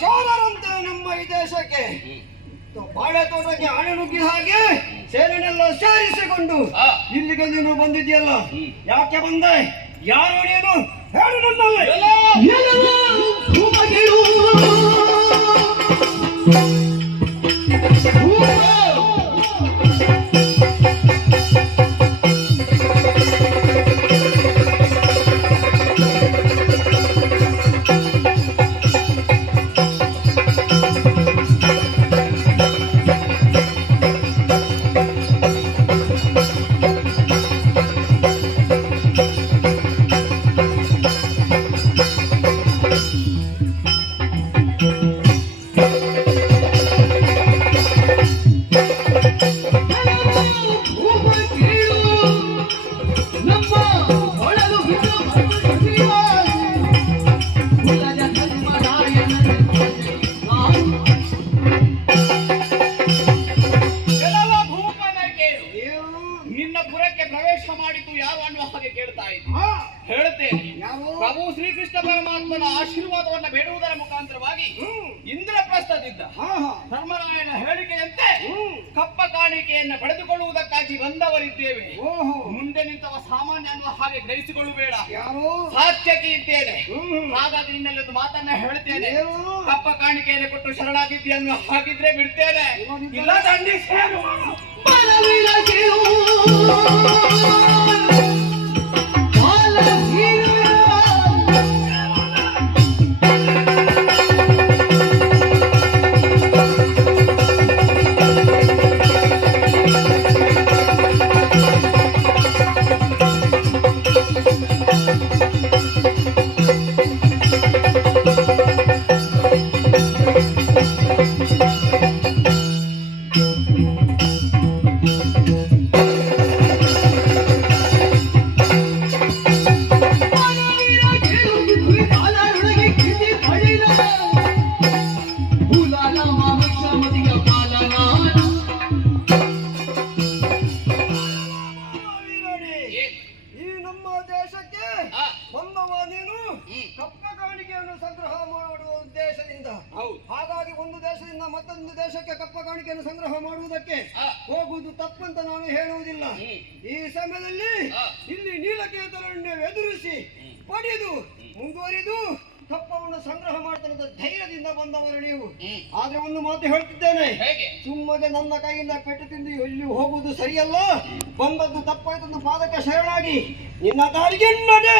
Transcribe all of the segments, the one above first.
ಚೋರರಂತೆ ನಮ್ಮ ಈ ದೇಶಕ್ಕೆ ಬಾಳೆ ತೋಟಕ್ಕೆ ಆಣೆ ನುಗ್ಗಿ ಹಾಗೆ ಸೇನೆನೆಲ್ಲ ಸೇರಿಸಿಕೊಂಡು ಇಲ್ಲಿಗೆ ನೀನು ಬಂದಿದ್ಯಲ್ಲ, ಯಾಕೆ ಬಂದೆ? ಯಾರು ನೀನು? ಹೇಳು ನನ್ನಲ್ಲಿ. ಪ್ರಭು ಶ್ರೀಕೃಷ್ಣ ಪರಮಾತ್ಮನ ಆಶೀರ್ವಾದವನ್ನು ಬೇಡುವುದರ ಮುಖಾಂತರವಾಗಿ ಇಂದ್ರಪ್ರಸ್ಥದಿಂದ ಧರ್ಮರಾಯನ ಹೇಳಿಕೆಯಂತೆ ಕಪ್ಪ ಕಾಣಿಕೆಯನ್ನು ಪಡೆದುಕೊಳ್ಳುವುದಕ್ಕಾಗಿ ಬಂದವರಿದ್ದೇವೆ. ಮುಂದೆ ನಿಂತವ ಸಾಮಾನ್ಯ ಅನ್ನುವ ಹಾಗೆ ಗ್ರಹಿಸಿಕೊಳ್ಳಬೇಡ, ಸಾತ್ಯಕಿ ಇದ್ದೇನೆ. ಹಾಗಾಗಿ ನಿನ್ನಲ್ಲೊಂದು ಮಾತನ್ನ ಹೇಳ್ತೇನೆ, ಕಪ್ಪ ಕಾಣಿಕೆಯನ್ನು ಕೊಟ್ಟು ಶರಣಾಗಿದ್ದಿ ಅನ್ನುವ ಹಾಗಿದ್ರೆ ಬಿಡ್ತೇನೆ, ಇಲ್ಲ ದಂಡಿ ಸೇರು. ಸಂಗ್ರಹ ಮಾಡುವ ಉದ್ದೇಶದಿಂದ, ಹಾಗಾಗಿ ಒಂದು ದೇಶದಿಂದ ಮತ್ತೊಂದು ದೇಶಕ್ಕೆ ಕಪ್ಪ ಕಾಣಿಕೆಯನ್ನು ಸಂಗ್ರಹ ಮಾಡುವುದಕ್ಕೆ ಹೋಗುವುದು ತಪ್ಪಂತ ನಾನು ಹೇಳುವುದಿಲ್ಲ. ಈ ಸಮಯದಲ್ಲಿ ಇಲ್ಲಿ ನೀಲಕೇತನನ್ನು ಎದುರಿಸಿ ಪಡೆದು ಮುಂದುವರಿದು ಕಪ್ಪವನ್ನು ಸಂಗ್ರಹ ಮಾಡ್ತಾನಂತ ಧೈರ್ಯದಿಂದ ಬಂದವರು ನೀವು. ಆದ್ರೆ ಒಂದು ಮಾತು ಹೇಳ್ತಿದ್ದೇನೆ, ಸುಮ್ಮಗೆ ನನ್ನ ಕೈಯಿಂದ ಪೆಟ್ಟು ತಿಂದು ಎಲ್ಲಿ ಹೋಗುವುದು ಸರಿಯಲ್ಲ. ಬಂದದ್ದು ತಪ್ಪಾಯ್ತಂದು ಪಾದಕ್ಕೆ ಶರಣಾಗಿ ನಿನ್ನ ದಾರಿಗೆ ನಡೆ.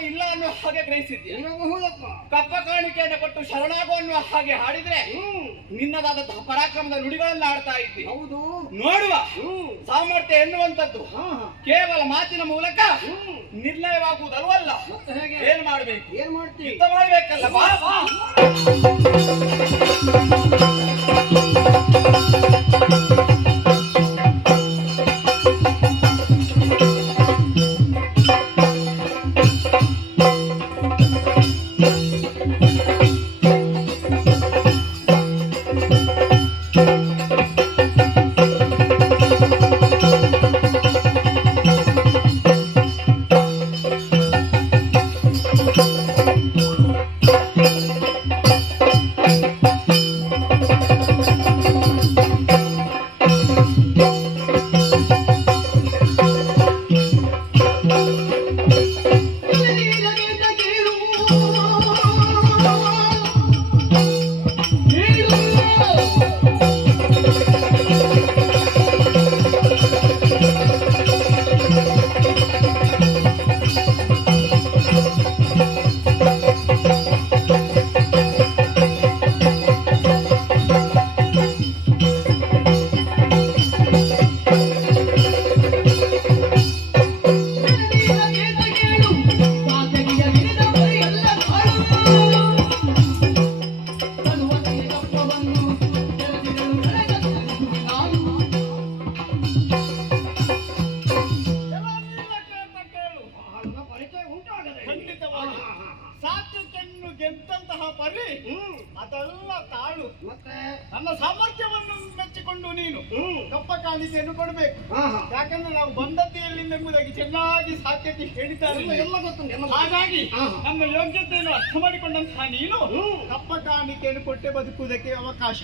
ಸಾಮರ್ಥ್ಯ ಇಲ್ಲ ಅನ್ನುವ ಹಾಗೆ ಗ್ರಹಿಸಿದ್ಯಾ? ಇರಬಹುದಪ್ಪ. ಕಪ್ಪ ಕಾಣಿಕೆಯನ್ನು ಕೊಟ್ಟು ಶರಣಾಗು ಅನ್ನುವ ಹಾಗೆ ಹಾಡಿದ್ರೆ ನಿನ್ನದಾದಂತಹ ಪರಾಕ್ರಮದ ನುಡಿಗಳನ್ನ ಆಡ್ತಾ ಇದ್ದಿ. ಹೌದು, ನೋಡುವ ಸಾಮರ್ಥ್ಯ ಎನ್ನುವಂಥದ್ದು ಹಾ ಹಾ. ಕೇವಲ ಮಾತಿನ ಮೂಲಕ ನಿರ್ಣಯವಾಗುವುದಲ್ವಲ್ಲ. ಮತ್ತೆ ಹೇಗೆ? ಏನ್ ಮಾಡ್ಬೇಕು? ಏನ್ ಮಾಡ್ತೀವಿ? ಯುದ್ಧ ಮಾಡ್ಬೇಕಲ್ಲ. ಬಾ ಬಾ. ಪರಿಚಯ ಉಂಟಾಗದೆ ಖಂಡಿತವಾಗಿ ಸಾತ್ವಿಕನ್ನು ಗೆದ್ದಂತಹ ಪರಿ ಅದೆಲ್ಲ ತಾಳು. ಮತ್ತೆ ನನ್ನ ಸಾಮರ್ಥ್ಯವನ್ನು ಮೆಚ್ಚಿಕೊಂಡು ನೀನು ಕಪ್ಪ ಕಾಣಿಕೆಯನ್ನು ಕೊಡಬೇಕು. ಯಾಕಂದ್ರೆ ನಾವು ಬಂದದ್ದೆಯಲ್ಲಿಂದೆಂಬುದಾಗಿ ಚೆನ್ನಾಗಿ ಸಾಧ್ಯತೆ ಹೇಳಿದ್ದಾರೆ. ಎಲ್ಲ ಗೊತ್ತುಂಟು. ಹಾಗಾಗಿ ನಮ್ಮ ಯೋಗ್ಯತೆಯನ್ನು ಅರ್ಥ ಮಾಡಿಕೊಂಡಂತಹ ನೀನು ಕಪ್ಪ ಕಾಣಿಕೆಯನ್ನು ಕೊಟ್ಟೆ ಬದುಕುವುದಕ್ಕೆ ಅವಕಾಶ.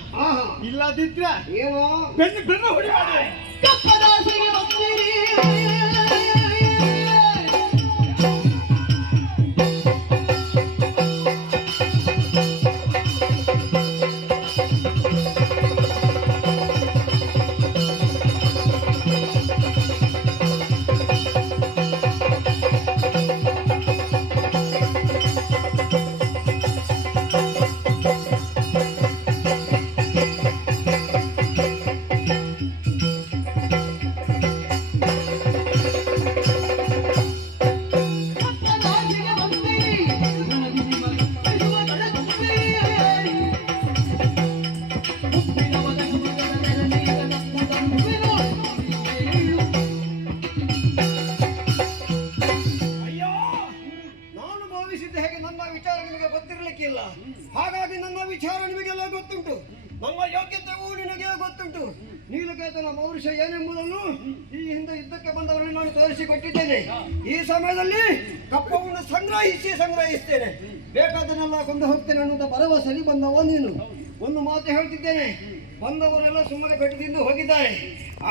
ಇಲ್ಲದಿದ್ರೆ ಏನೋ ಬೆನ್ನು ಹೊಡಿ ಮಾಡಿ ಹಾಗಾಗಿ ನನ್ನ ವಿಚಾರ ನಿಮಗೆಲ್ಲ ಗೊತ್ತುಂಟು, ನನ್ನ ಯೋಗ್ಯತೆಯೂ ನಿನಗೆ ಗೊತ್ತುಂಟು. ನೀಲಕೇತನ ಮೌರ್ಷ ಏನೆಂಬುದನ್ನು ಈ ಹಿಂದೆ ಯುದ್ಧಕ್ಕೆ ಬಂದವರಲ್ಲಿ ನಾನು ತೋರಿಸಿಕೊಟ್ಟಿದ್ದೇನೆ. ಈ ಸಮಯದಲ್ಲಿ ಕಪ್ಪವನ್ನು ಸಂಗ್ರಹಿಸ್ತೇನೆ, ಬೇಕಾದನ್ನೆಲ್ಲ ಕೊಂಡು ಹೋಗ್ತೇನೆ ಅನ್ನುವಂಥ ಭರವಸೆಯಲ್ಲಿ ಬಂದವ ನೀನು. ಒಂದು ಮಾತು ಹೇಳ್ತಿದ್ದೇನೆ, ಬಂದವರೆಲ್ಲ ಸುಮ್ಮನೆ ಬೆಟ್ಟದಿಂದ ಹೋಗಿದ್ದಾರೆ,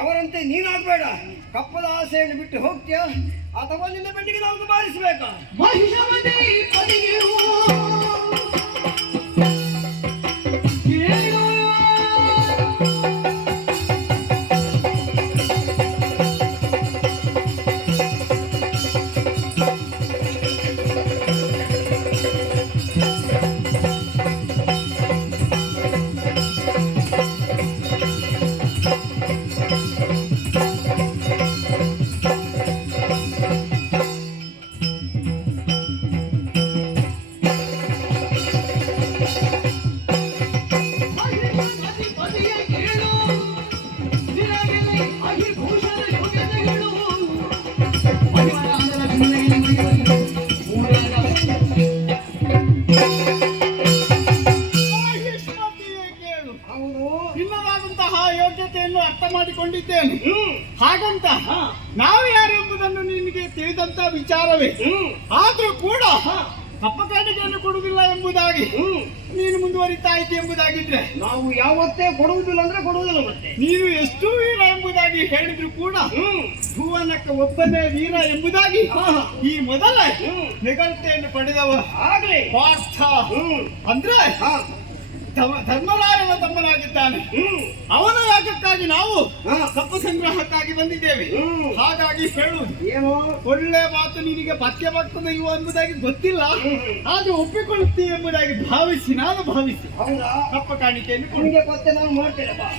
ಅವರಂತೆ ನೀನಾಗಬೇಡ. ಕಪ್ಪದ ಆಸೆಯನ್ನು ಬಿಟ್ಟು ಹೋಗ್ತೀಯ ಅಥವಾ ನಿನ್ನ ಬೆಟ್ಟಿಗೆ ನಾವು ಬಾರಿಸಬೇಕಾ? ಯೋಗ್ಯತೆಯನ್ನು ಅರ್ಥ ಮಾಡಿಕೊಂಡಿದ್ದೇನೆ. ಹಾಗಂತ ನಾವು ಯಾರು ಎಂಬುದನ್ನು ನಿನಗೆ ತಿಳಿದಂತ ವಿಚಾರವೇ. ಆದ್ರೂ ಕೂಡ ಕಪ್ಪ ಕಾಣಿಕೆಯನ್ನು ಕೊಡುವುದಿಲ್ಲ ಎಂಬುದಾಗಿ ನೀನು ಮುಂದುವರಿತಾ ಇದ್ದೆ ಎಂಬುದಾಗಿದ್ರೆ ನಾವು ಯಾವತ್ತೇ ಕೊಡುವುದಿಲ್ಲ ಅಂದ್ರೆ ಕೊಡುವುದಿಲ್ಲ. ಮತ್ತೆ ನೀನು ಎಷ್ಟು ವೀರ ಎಂಬುದಾಗಿ ಹೇಳಿದ್ರು ಕೂಡ ಭುವನಕ್ಕೆ ಒಬ್ಬನೇ ವೀರ ಎಂಬುದಾಗಿ ಈ ಮೊದಲ ನಿಗಲ್ತೆಯನ್ನು ಪಡೆದವ ಆಗ್ಲಿ ಪಾರ್ಥ ಅಂದ್ರೆ ಧರ್ಮರಾಯನ ತಮ್ಮನಾಗಿದ್ದಾನೆ. ಅವನ ಯಾಗಕ್ಕಾಗಿ ನಾವು ಕಪ್ಪು ಸಂಗ್ರಹಕ್ಕಾಗಿ ಬಂದಿದ್ದೇವೆ. ಹಾಗಾಗಿ ಹೇಳುವುದು ಏನು ಒಳ್ಳೆ ಮಾತು ನಿನಗೆ ಪಥ್ಯ ಬರ್ತದೆ ಇವು ಎಂಬುದಾಗಿ ಗೊತ್ತಿಲ್ಲ, ಆದ್ರೆ ಒಪ್ಪಿಕೊಳ್ಳುತ್ತೀವಿ ಎಂಬುದಾಗಿ ನಾನು ಭಾವಿಸಿ ಹೌದಾ ಕಪ್ಪ ಕಾಣಿಕೆಯನ್ನು ನಿಮಗೆ ಗೊತ್ತೇ ನಾನು ಮಾಡ್ತೇನೆ ಬಾ.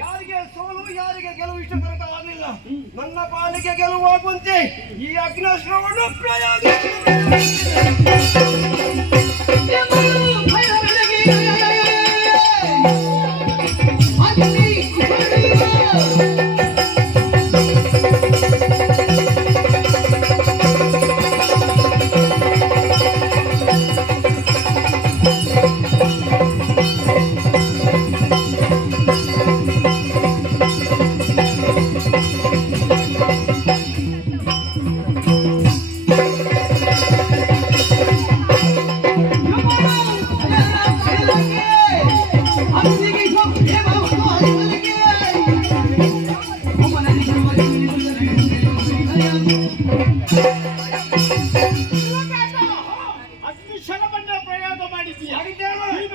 ಯಾರಿಗೆ ಸೋಲು ಯಾರಿಗೆ ಗೆಲುವು ಇಷ್ಟ ತನಕ ಆಗಲಿಲ್ಲ. ನನ್ನ ಪಾಲಿಗೆ ಗೆಲುವಾಗುವಂತೆ ಈ ಅಗ್ನಾಸ್ತ್ರವನ್ನು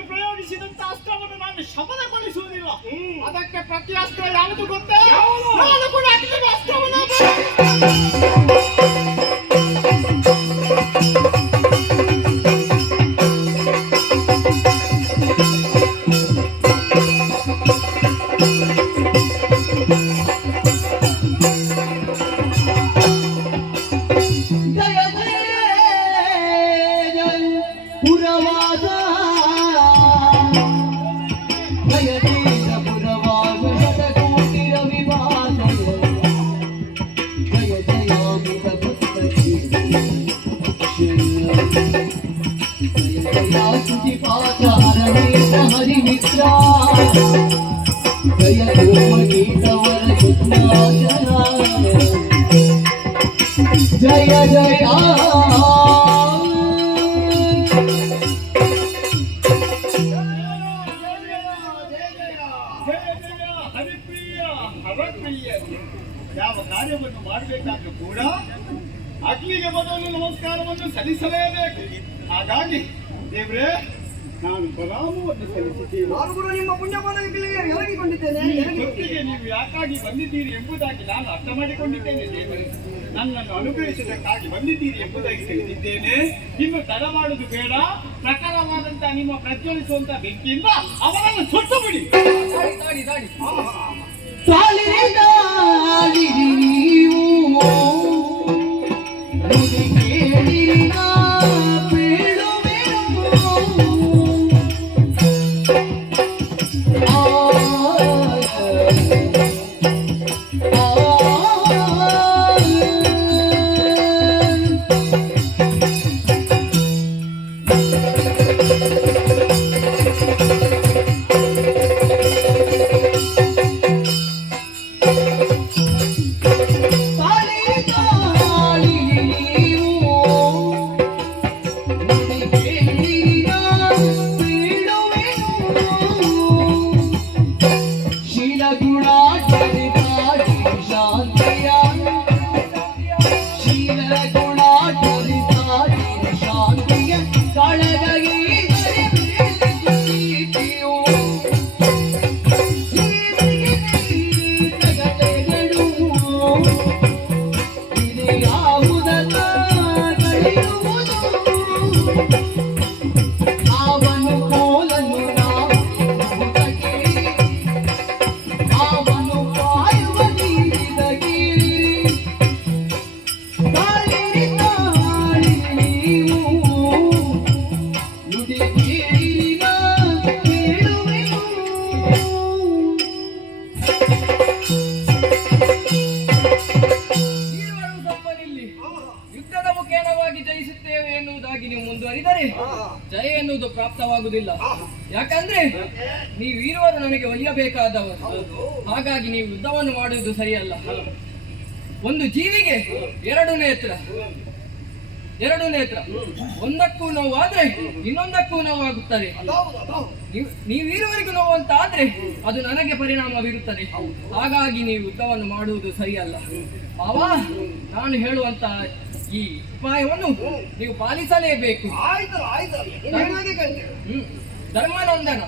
ಪ್ರಯೋಗಿಸಿದಂತ ಅಸ್ತ್ರವನ್ನು ನಾನು ಶಮನಗೊಳಿಸುವುದಿಲ್ಲ. ಅದಕ್ಕೆ ಪ್ರತಿ ಅಸ್ತ್ರ ಯಾವುದು ಗೊತ್ತೇ? ನಾನು ಕೂಡ ಅಗ್ನಿ ಅಸ್ತ್ರವನ್ನು जय जय ಯಾವ ಕಾರ್ಯವನ್ನು ಮಾಡಬೇಕಾದ್ರೂ ಕೂಡ ಅಗ್ನಿಗೆ ಮೊದಲು ನಮಸ್ಕಾರವನ್ನು ಸಲ್ಲಿಸಲೇಬೇಕು. ಹಾಗಾಗಿ ದೇವ್ರೇ, ನಾನು ಬಲಾಮವನ್ನು ಸಲ್ಲಿಸಿದ್ದೇನೆ. ನಾನು ಕೂಡ ನಿಮ್ಮ ಪುಣ್ಯ ಪದವಿಗೆ ಎರಗಿಕೊಂಡಿದ್ದೇನೆ. ಜೊತೆಗೆ ನೀವು ಯಾಕಾಗಿ ಬಂದಿದ್ದೀರಿ ಎಂಬುದಾಗಿ ನಾನು ಅರ್ಥ ಮಾಡಿಕೊಂಡಿದ್ದೇನೆ. ದೇವರೇ, ನನ್ನನ್ನು ಅನುಗ್ರಹಿಸುವುದಕ್ಕಾಗಿ ಬಂದಿದ್ದೀರಿ ಎಂಬುದಾಗಿ ತಿಳಿದಿದ್ದೇನೆ. ಇನ್ನು ತಡ ಮಾಡುವುದು ಬೇಡ. ಪ್ರಖರವಾದಂತಹ ನಿಮ್ಮ ಪ್ರಜ್ವಲಿಸುವಂತಹ ಬೆಂಕಿಯಿಂದ ಅವರನ್ನು ಸುಟ್ಟು ಬಿಡಿ. ದಾಡಿ ದಾಡಿ ಎನ್ನುವುದು ಪ್ರಾಪ್ತವಾಗುವುದಿಲ್ಲ. ಯಾಕಂದ್ರೆ ನೀವಿರುವರು ನನಗೆ ಒಲಿಯಬೇಕಾದವರು. ಹಾಗಾಗಿ ನೀವು ಯುದ್ಧವನ್ನು ಮಾಡುವುದು ಸರಿಯಲ್ಲ. ಒಂದು ಜೀವಿಗೆ ಎರಡು ನೇತ್ರ, ಒಂದಕ್ಕೂ ನೋವಾದ್ರೆ ಇನ್ನೊಂದಕ್ಕೂ ನೋವಾಗುತ್ತದೆ. ನೀವಿರುವವರೆಗೂ ನೋವು ಅಂತ ಆದ್ರೆ ಅದು ನನಗೆ ಪರಿಣಾಮ ಬೀರುತ್ತದೆ. ಹಾಗಾಗಿ ನೀವು ಯುದ್ಧವನ್ನು ಮಾಡುವುದು ಸರಿಯಲ್ಲ. ನಾನು ಹೇಳುವಂತ ಈ ಉಪಾಯವನ್ನು ನೀವು ಪಾಲಿಸಲೇಬೇಕು. ಧರ್ಮನಂದನ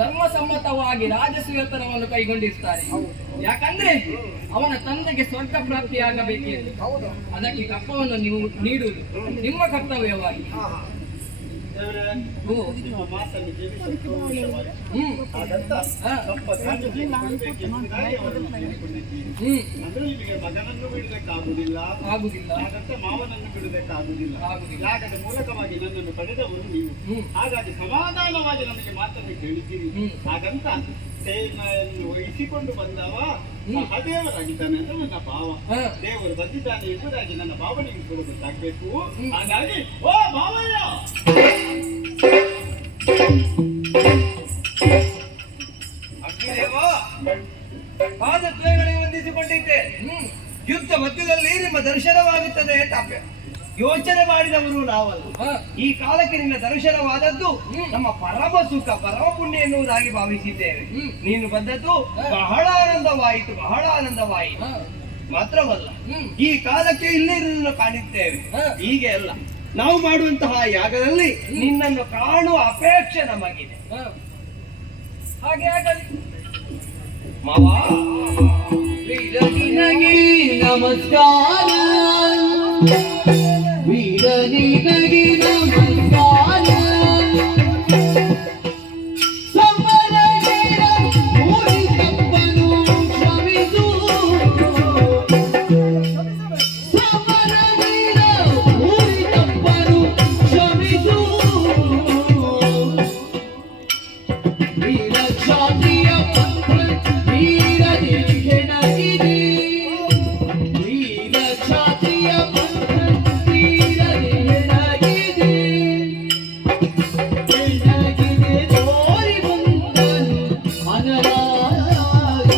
ಧರ್ಮಸಮ್ಮತವಾಗಿ ರಾಜಸೂಯತನವನ್ನು ಕೈಗೊಂಡಿರ್ತಾರೆ. ಯಾಕಂದ್ರೆ ಅವನ ತಂದೆಗೆ ಸ್ವರ್ಗ ಪ್ರಾಪ್ತಿಯಾಗಬೇಕೆಂದು. ಅದಕ್ಕೆ ಕಪ್ಪವನ್ನು ನೀವು ನೀಡುವುದು ನಿಮ್ಮ ಕರ್ತವ್ಯವಾಗಿ. ಮಗನನ್ನು ಬಿಡಬೇಕಾಗುವುದಿಲ್ಲ, ಮಾವನನ್ನು ಬಿಡಬೇಕಾಗುವುದಿಲ್ಲ. ಯಾಗದ ಮೂಲಕವಾಗಿ ನನ್ನನ್ನು ಪಡೆದವರು ನೀವು. ಹಾಗಾಗಿ ಸಮಾಧಾನವಾಗಿ ನನಗೆ ಮಾತನ್ನು ಕೇಳಿದ್ದೀರಿ. ಹಾಗಂತ ವಹಿಸಿಕೊಂಡು ಬಂದವ ಮಹಾದೇವರಾಗಿದ್ದಾನೆ ಅಂದ್ರೆ ನನ್ನ ಭಾವ. ದೇವರು ಬಂದಿದ್ದಾನೆ ಎಂಬುದಾಗಿ ನನ್ನ ಭಾವನೆಗೆ ಕೂಡ ಗೊತ್ತಾಗಬೇಕು. ಹಾಗಾಗಿ ಓ ಭಾವಯ್ಯ, ಅಗ್ನಿದೇವ, ಪಾದದ್ವಯಗಳಿಗೆ ವಂದಿಸಿಕೊಂಡಿದ್ದೆ. ಯುದ್ಧ ಮಧ್ಯದಲ್ಲಿ ನಿಮ್ಮ ದರ್ಶನವಾಗುತ್ತದೆ ಅಂತ ಯೋಚನೆ ಮಾಡಿದವರು ನಾವಲ್ಲ. ಈ ಕಾಲಕ್ಕೆ ನಿನ್ನ ದರ್ಶನವಾದದ್ದು ನಮ್ಮ ಪರಮ ಸುಖ, ಪರಮ ಪುಣ್ಯ ಎನ್ನುವುದಾಗಿ ಭಾವಿಸಿದ್ದೇವೆ. ನೀನು ಬಂದದ್ದು ಬಹಳ ಆನಂದವಾಯಿತು. ಮಾತ್ರವಲ್ಲ, ಈ ಕಾಲಕ್ಕೆ ಇಲ್ಲೇ ಇರುವುದನ್ನು ಕಾಣಿದ್ದೇವೆ. ಹೀಗೆ ಅಲ್ಲ, ನಾವು ಮಾಡುವಂತಹ ಯಾಗದಲ್ಲಿ ನಿನ್ನನ್ನು ಕಾಣುವ ಅಪೇಕ್ಷೆ ನಮಗಿದೆ. ಹಾಗೆ ಆಗಲಿ. ಮಾವ, ನಿನಗೆ ನಮಸ್ಕಾರ, ವೀರ ನಿನಗೆ ನಮಸ್ಕಾರ. ಸಮರವೀರ ಮೂಡಿ ತಪ್ಪನು ಕ್ಷಮಿಸು. ಸಮರವೀರ ಮೂಡಿ ತಪ್ಪನು ಕ್ಷಮಿಸು. ವೀರ ಕ್ಷಾತ್ರಿಯ ಪತ್ರ ವೀರ ನಿನಗಿದೆ. ವೀರ ಕ್ಷಾತ್ರಿಯ ಪತ್ರ ವೀರ ನಿನಗಿದೆ. ನಿನಗಿದೆ ತೋರಿ ಬಂದನು ಅನರಾಗ.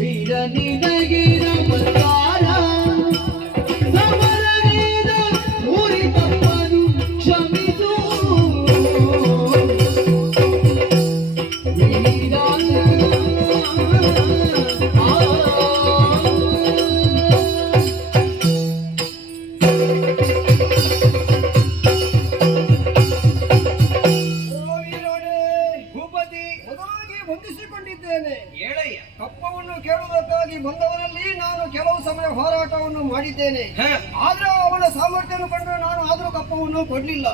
ವೀರ ನಿನಗೆ ನಮಸ್ಕಾರ. ಸಮರವೀರ ಮೂಡಿ ತಪ್ಪನು ಕ್ಷಮಿಸು. ವೀರ ಭೂಪತಿ, ಮೊದಲಾಗಿ ವಂದಿಸಿಕೊಂಡಿದ್ದೇನೆ. ಹೇಳಯ್ಯ. ಕಪ್ಪವನ್ನು ಕೇಳುವುದಕ್ಕಾಗಿ ಬಂದವರಲ್ಲಿ ನಾನು ಕೆಲವು ಸಮಯ ಹೋರಾಟವನ್ನು ಮಾಡಿದ್ದೇನೆ. ಆದ್ರೆ ಅವನ ಸಾಮರ್ಥ್ಯವನ್ನು ಕಂಡು ನಾನು ಆದ್ರೂ ಕಪ್ಪವನ್ನು ಕೊಡ್ಲಿಲ್ಲ.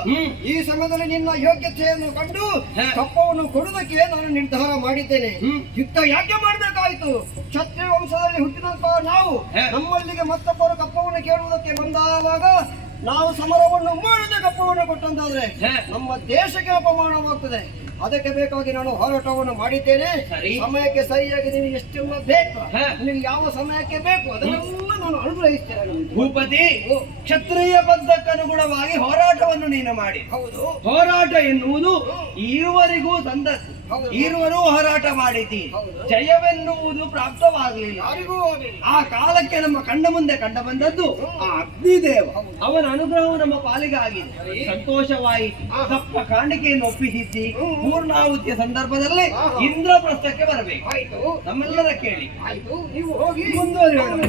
ಈ ಸಮಯದಲ್ಲಿ ನಿನ್ನ ಯೋಗ್ಯತೆಯನ್ನು ಕಂಡು ಕಪ್ಪವನ್ನು ಕೊಡುವುದಕ್ಕೆ ನಾನು ನಿರ್ಧಾರ ಮಾಡಿದ್ದೇನೆ. ಯುದ್ಧ ಯಾಕೆ ಮಾಡಬೇಕಾಯಿತು? ಕ್ಷತ್ರಿಯ ವಂಶದಲ್ಲಿ ಹುಟ್ಟಿದಂತಹ ನಾವು ನಮ್ಮಲ್ಲಿಗೆ ಮತ್ತೊಬ್ಬರು ಕಪ್ಪವನ್ನು ಕೇಳುವುದಕ್ಕೆ ಬಂದಾಗ ನಾವು ಸಮರವನ್ನು ಮಾಡದೆ ಕಪ್ಪವನ್ನು ಕೊಟ್ಟಂತಾದ್ರೆ ನಮ್ಮ ದೇಶಕ್ಕೆ ಅಪಮಾನವಾಗ್ತದೆ. ಅದಕ್ಕೆ ಬೇಕಾಗಿ ನಾನು ಹೋರಾಟವನ್ನು ಮಾಡಿದ್ದೇನೆ. ಸಮಯಕ್ಕೆ ಸರಿಯಾಗಿ ನೀನು ಎಷ್ಟೆಲ್ಲ ಬೇಕು, ನಿನಗೆ ಯಾವ ಸಮಯಕ್ಕೆ ಬೇಕು ಅದನ್ನೆಲ್ಲ ನಾನು ಅನುಗ್ರಹಿಸ್ತೇನೆ. ಭೂಪತಿ, ಕ್ಷತ್ರಿಯ ಪದ್ಧಕ್ಕನುಗುಣವಾಗಿ ಹೋರಾಟವನ್ನು ನೀನು ಮಾಡಿ. ಹೌದು, ಹೋರಾಟ ಎನ್ನುವುದು ಈವರೆಗೂ ತಂದದ್ದು. ಈರುವರು ಹೋರಾಟ ಮಾಡಿದ್ದಿ, ಜಯವೆನ್ನುವುದು ಪ್ರಾಪ್ತವಾಗಲಿಲ್ಲ. ಆ ಕಾಲಕ್ಕೆ ನಮ್ಮ ಕಣ್ಣ ಮುಂದೆ ಕಂಡು ಬಂದದ್ದು ಆ ಅಗ್ನಿದೇವ. ಅವನ ಅನುಗ್ರಹವು ನಮ್ಮ ಪಾಲಿಗೆ ಆಗಿದೆ. ಸಂತೋಷವಾಯಿತು. ತಪ್ಪ ಕಾಣಿಕೆಯನ್ನು ಒಪ್ಪಿಸಿದ್ದಿ. ಪೂರ್ಣಾಹುತಿಯ ಸಂದರ್ಭದಲ್ಲಿ ಇಂದ್ರಪ್ರಸ್ಥಕ್ಕೆ ಬರಬೇಕು. ನಮ್ಮೆಲ್ಲರ ಕೇಳಿ. ನೀವು ಹೋಗಿ ಮುಂದುವರಿಯೋಣ.